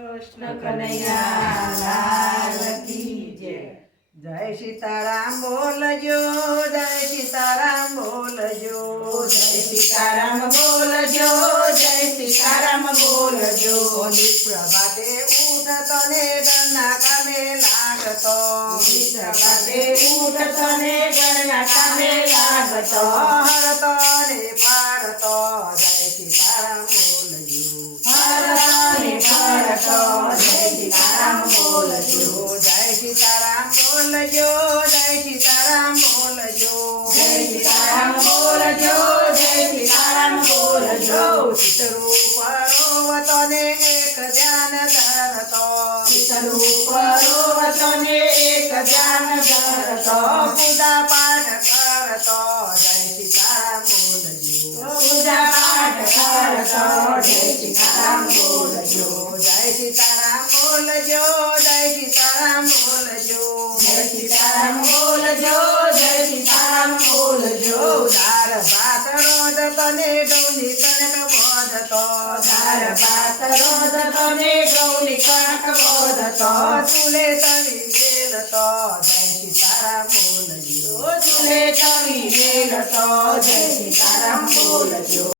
કૃષ્ણ કનૈયા લાલ કી જય જય સીતારામ બોલજો જય સીતારામ બોલજો જય સીતારામ બોલજો જય સીતારામ બોલજો પ્રભાતે ઉઠતો ને ગણના કામે લાગતો પ્રભાતે ઉઠતો ને ઘરના કામે લાગતો સીતારામ બોલજો જય સીતારામ બોલજો જય સીતારામ બોલજો જય સીતારામ બોલજો જય સીતારામ બોલજો ચિતરૂપ રોવતો ને એક ધ્યાન ધરતો શીતળું પર્વતો ને એક ધ્યાન ધરતો પૂજા પાઠ કરતો જય સીતારામ બોલજો પૂજા પાઠ કરતો જય સીતારામ બોલજો જય સીતારામ બોલજો જય સીતારામ બોલજો જય સીતારામ બોલજો જય સીતારામ બોલજો તાર ભાત રોજતો તને ગૌની કણક બોધતો તાર ભાત રોધતો તને ગૌની કણક બોધતો ચૂલે તવી વેલતો જય સીતારામ બોલજો ચૂલે ચવી વેલતો જય સીતારામ બોલજો.